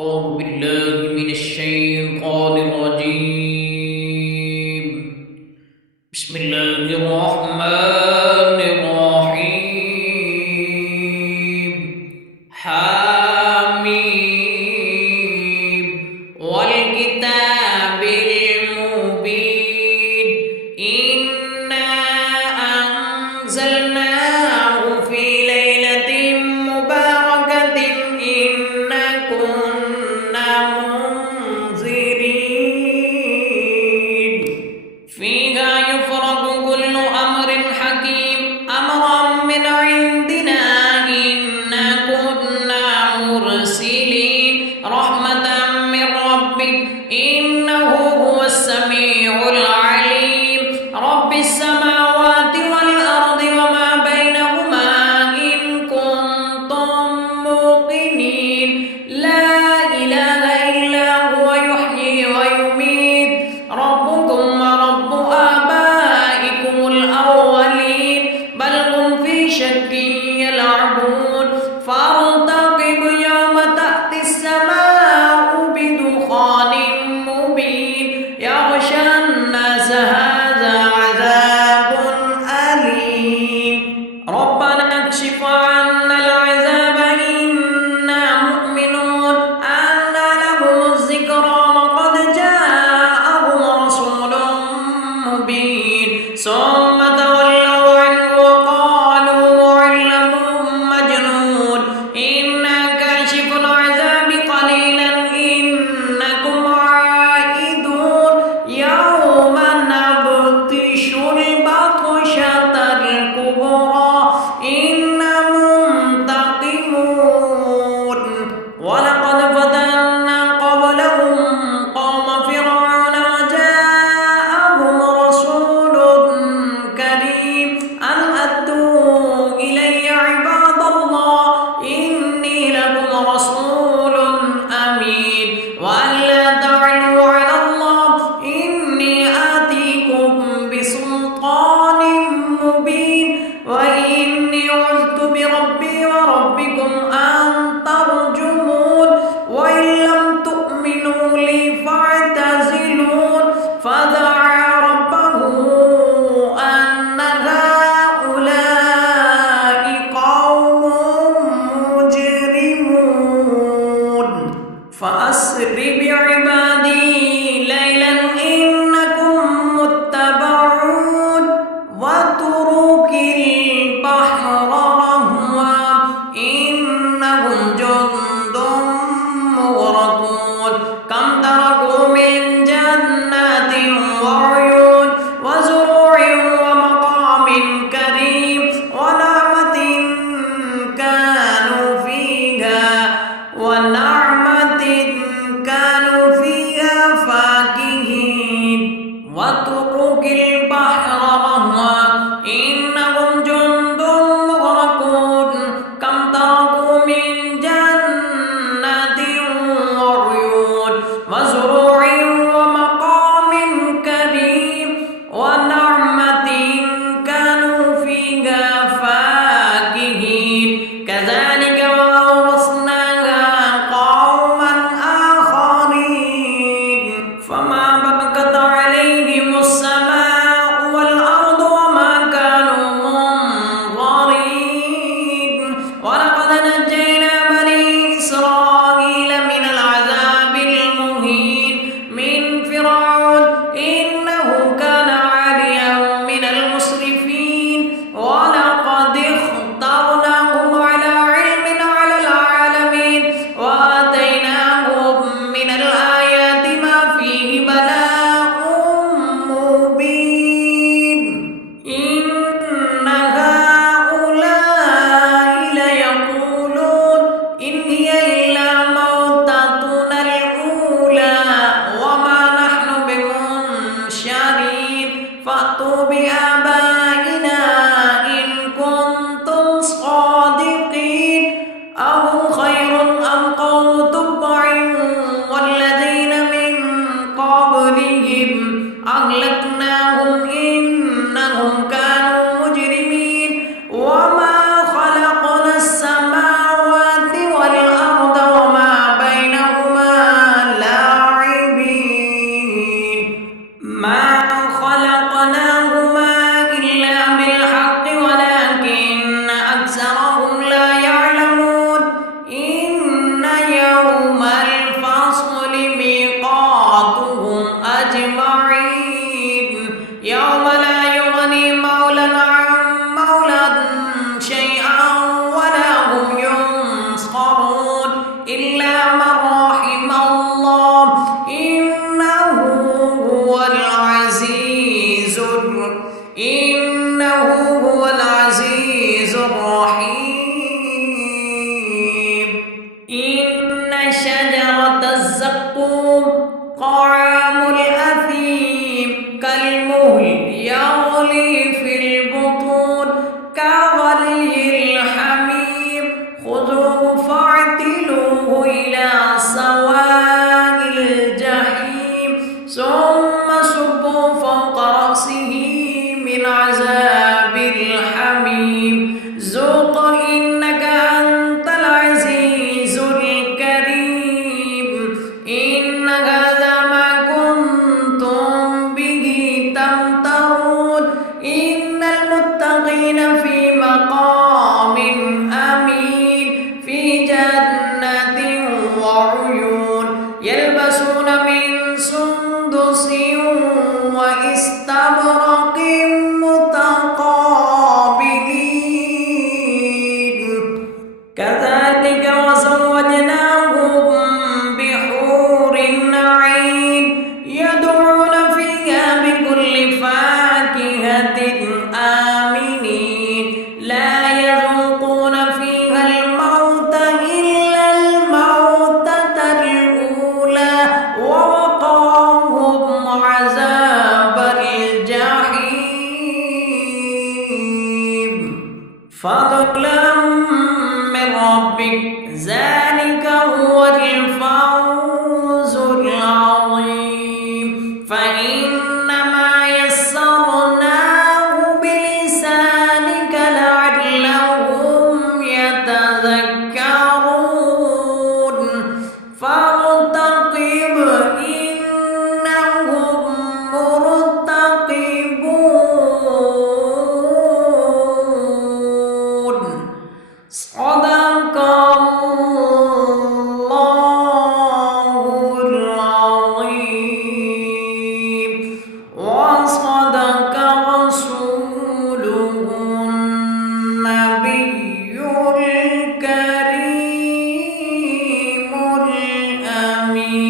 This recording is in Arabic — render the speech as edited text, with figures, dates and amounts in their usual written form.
أعوذ بالله من الشيطان الرجيم. بسم الله الرحمن الرحيم. حميم والكتاب المبين إنا أنزلناه في ليلة مباركة إنا كنا منذرين فيها يفرق كل أمر حكيم أمرا من عندنا إنا كنا مرسلين رحمة من ربك إنه هو السميع العليم رب السماوات والأرض وما بينهما إن كنتم موقنين لا إله إلا هو يحيي ويميت ربكم ورب آبائكم الأولين بل هم في شك يلعبون فارتقب يوم تأتي السماء بدخان مبين يغشى الناس هذا عذاب أليم ربنا اكشف عنا العذاب إنا مؤمنون أنى لهم الذكرى وقد جاءهم رسول مبين ثم تولوا عنه وقالوا معلم مجنون إنا كاشف العذاب قليلا إنكم عائدون يوم نبطش البطشة الكبرى إنا منتقمون ولقد فتنا قبلهم قوم فرعون وجاءهم رسول كريم أن أدوا إلي عباد الله إني لكم رسول أمين وأن لا تعلوا على الله إني آتيكم بسلطان مبين وإني عذت بربي وربكم أن ترجمون وإن لم تؤمنوا لي فاعتزلون فدعا ربه أن هؤلاء قوم مجرمون فأسر بعبادي ليلا إنكم متبعون واترك البحر رهوا إنهم جند مغرقون كم تركوا من جنات وعيون وزروع ومقام كريم ونعمة كانوا فيها شجرة الزقوم طعام الأثيم كالمهل يغلي في البطون كغلي الحميم خذوه فاعتلوه إلى سواء الجحيم ثم صبوا فوق رأسه من عذاب الحميم ذوق إنك أنت العزيز الكريم إن هذا ما كنتم به تمترون إن المتقين في مقام أمين في جنات وعيون يلبسون من سندس واستبرق متقابلين كذلك وزوجناهم بحور عين يدعون فيها بكل فاكهة آمنين لا يذوقون فيها الموت إلا الموتة الأولى ووقاهم عذاب الجحيم فضلا من ربك ذلك هو الفوز العظيم فإنما يسرناه بلسانك لعلهم يتذكرون فارتقب إنهم مرتقبون صدق الله العظيم وصدق رسوله النبي الكريم الأمين